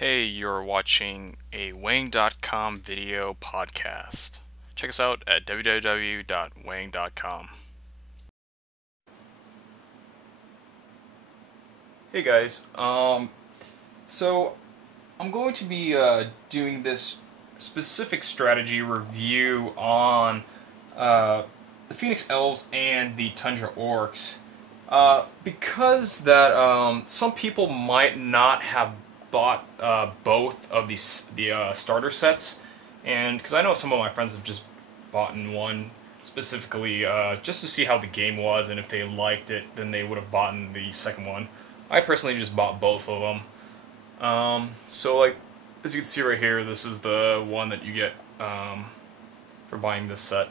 Hey, you're watching a Wang.com video podcast. Check us out at www.wang.com. Hey guys, so I'm going to be doing this specific strategy review on the Phoenix Elves and the Tundra Orcs. Because that some people might not have bought both of the starter sets, and because I know some of my friends have just bought in one specifically just to see how the game was, and if they liked it, then they would have bought in the second one. I personally just bought both of them. So like, as you can see right here, this is the one that you get for buying this set.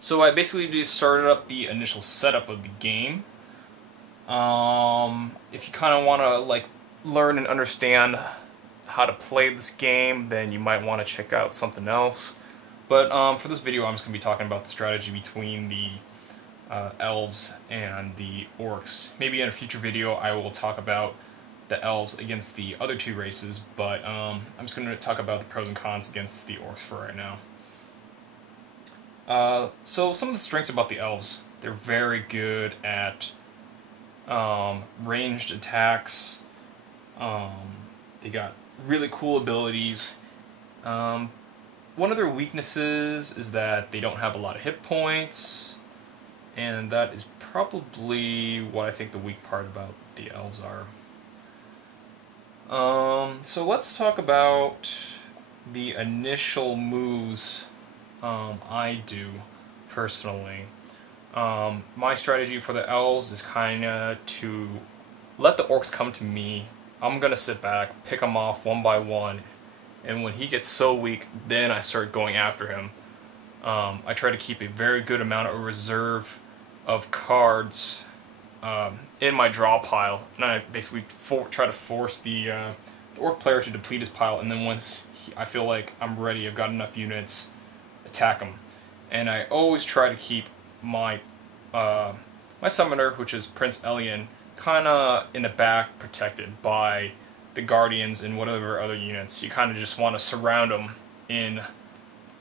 So I basically just started up the initial setup of the game. If you kind of want to like learn and understand how to play this game, then you might want to check out something else. But for this video, I'm just going to be talking about the strategy between the Elves and the Orcs. Maybe in a future video, I will talk about the Elves against the other two races, but I'm just going to talk about the pros and cons against the Orcs for right now. So some of the strengths about the Elves: they're very good at ranged attacks. They got really cool abilities. One of their weaknesses is that they don't have a lot of hit points, and that is probably what I think the weak part about the Elves are. So let's talk about the initial moves I do personally. My strategy for the Elves is kind of to let the Orcs come to me. I'm gonna sit back, pick them off one by one, and when he gets so weak, then I start going after him. I try to keep a very good amount of reserve of cards in my draw pile, and I basically try to force the Orc player to deplete his pile, and then once I feel like I'm ready, I've got enough units, attack him. And I always try to keep my my summoner, which is Prince Elian, kind of in the back, protected by the Guardians and whatever other units. You kind of just want to surround him in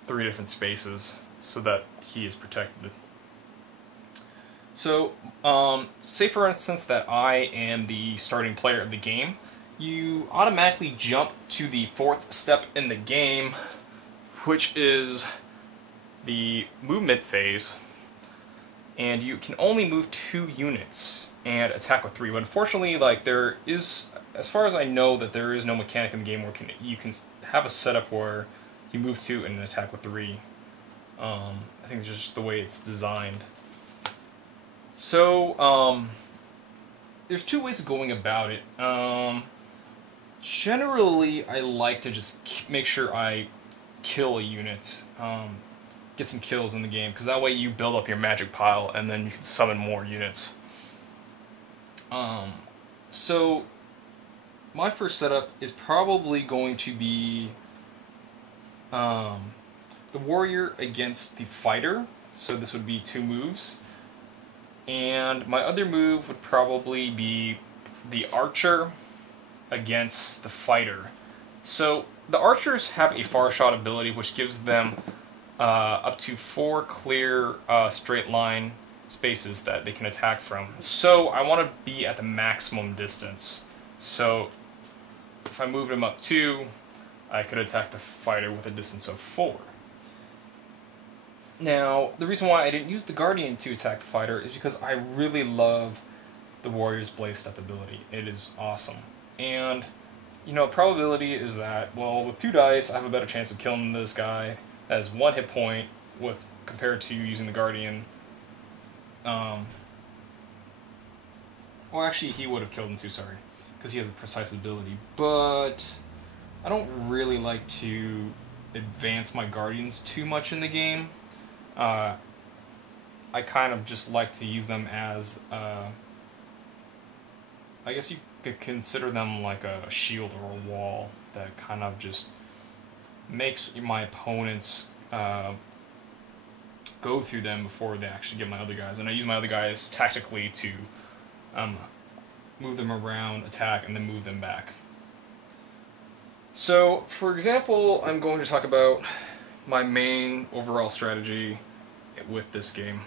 3 different spaces so that he is protected. So, say for instance that I am the starting player of the game, you automatically jump to the 4th step in the game, which is the movement phase, and you can only move 2 units and attack with 3. But unfortunately, like, there is, as far as I know, that there is no mechanic in the game where you can have a setup where you move 2 and attack with 3. I think it's just the way it's designed. So, there's 2 ways of going about it. Generally, I like to just make sure I kill a unit, get some kills in the game, because that way you build up your magic pile and then you can summon more units. So my first setup is probably going to be the warrior against the fighter, so this would be 2 moves, and my other move would probably be the archer against the fighter. So the archers have a far shot ability which gives them up to 4 clear straight line spaces that they can attack from. So I want to be at the maximum distance. So if I moved him up 2, I could attack the fighter with a distance of 4. Now, the reason why I didn't use the Guardian to attack the fighter is because I really love the Warrior's Blaze Step ability. It is awesome. And, you know, probability is that, well, with 2 dice, I have a better chance of killing this guy that has 1 hit point with compared to using the Guardian. Well, actually, he would have killed him too, sorry, because he has the precise ability. But I don't really like to advance my Guardians too much in the game. I kind of just like to use them as, I guess you could consider them like a shield or a wall that kind of just makes my opponents go through them before they actually get my other guys. And I use my other guys tactically to move them around, attack, and then move them back. So, for example, I'm going to talk about my main overall strategy with this game,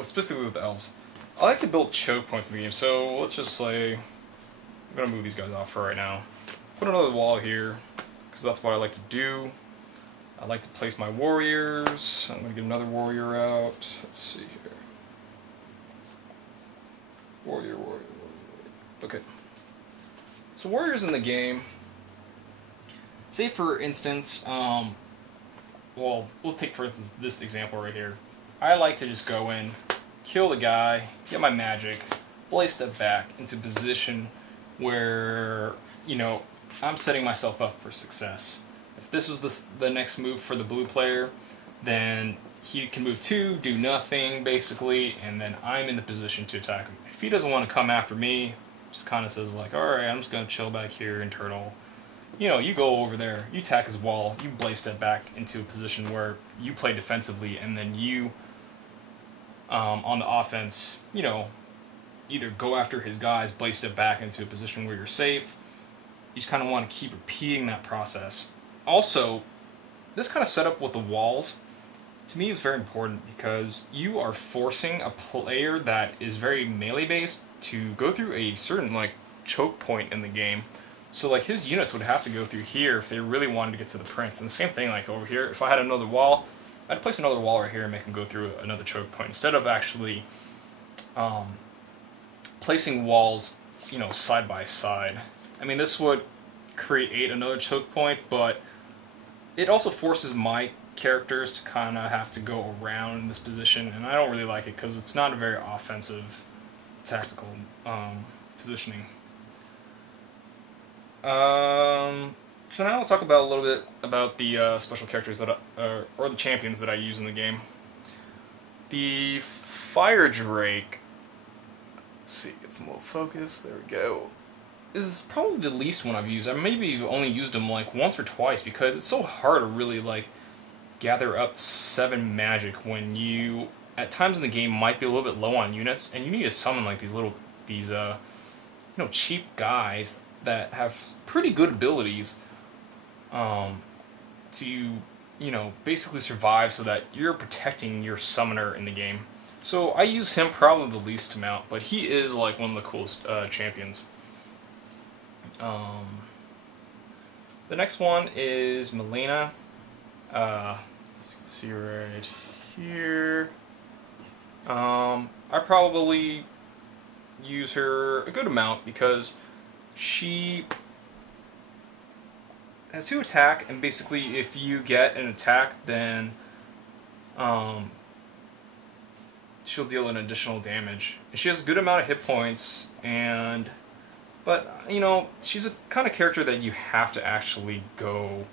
specifically with the elves. I like to build choke points in the game. So let's just say I'm gonna move these guys off for right now. Put another wall here because that's what I like to do. I like to place my warriors. I'm gonna get another warrior out. Let's see here. Warrior. Okay. So warriors in the game. Say for instance, well, we'll take for instance this example right here. I like to just go in, kill the guy, get my magic, play step back into position where, you know, I'm setting myself up for success. If this was the next move for the blue player, then he can move 2, do nothing basically, and then I'm in the position to attack him. If he doesn't want to come after me, just kind of says like, alright, I'm just going to chill back here and turtle. You know, you go over there, you attack his wall, you blaze step back into a position where you play defensively, and then you, on the offense, you know, either go after his guys, blaze step back into a position where you're safe. You just kind of want to keep repeating that process. Also, this kind of setup with the walls, to me, is very important because you are forcing a player that is very melee based to go through a certain like choke point in the game. So like his units would have to go through here if they really wanted to get to the prince. And the same thing like over here, if I had another wall, I'd place another wall right here and make him go through another choke point instead of actually placing walls, you know, side by side. I mean, this would create another choke point, but it also forces my characters to kind of have to go around in this position, and I don't really like it because it's not a very offensive tactical positioning. So now I'll talk about a little bit about the special characters that or the champions that I use in the game. The Fire Drake. Let's see, get some more focus. There we go. This is probably the least one I've used. I maybe only used him like once or twice because it's so hard to really like gather up 7 magic when you at times in the game might be a little bit low on units, and you need to summon like these you know, cheap guys that have pretty good abilities to, you know, basically survive so that you're protecting your summoner in the game. So I use him probably the least amount, but he is like one of the coolest champions. The next one is Melina. As you can see right here. I probably use her a good amount because she has 2 attack, and basically if you get an attack, then she'll deal an additional damage. And she has a good amount of hit points, but you know, she's a kind of character that you have to actually go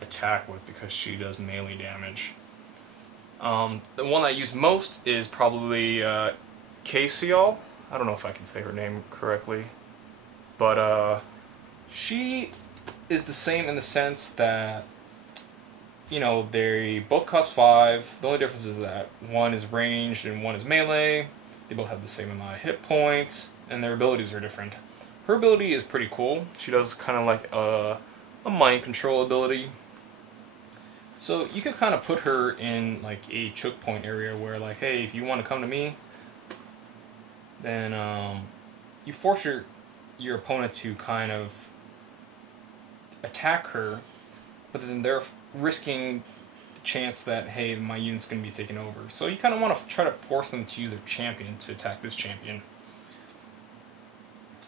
attack with because she does melee damage. The one I use most is probably Kasial. I don't know if I can say her name correctly, but she is the same in the sense that, you know, they both cost 5. The only difference is that one is ranged and one is melee. They both have the same amount of hit points, and their abilities are different. Her ability is pretty cool. She does kind of like a mind control ability. So you could kind of put her in like a choke point area where like, hey, if you want to come to me, then you force your opponent to kind of attack her, but then they're risking the chance that, hey, my unit's going to be taken over. So you kind of want to try to force them to use their champion to attack this champion.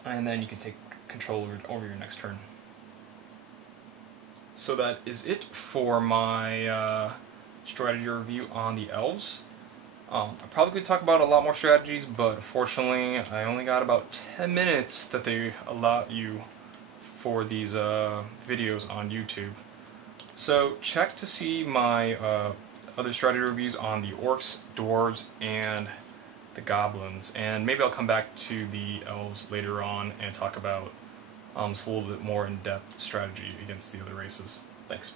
And then you can take control over your next turn. So that is it for my strategy review on the elves. I probably could talk about a lot more strategies, but unfortunately I only got about 10 minutes that they allow you for these videos on YouTube. So check to see my other strategy reviews on the orcs, dwarves, and the goblins, and maybe I'll come back to the elves later on and talk about just a little bit more in-depth strategy against the other races. Thanks.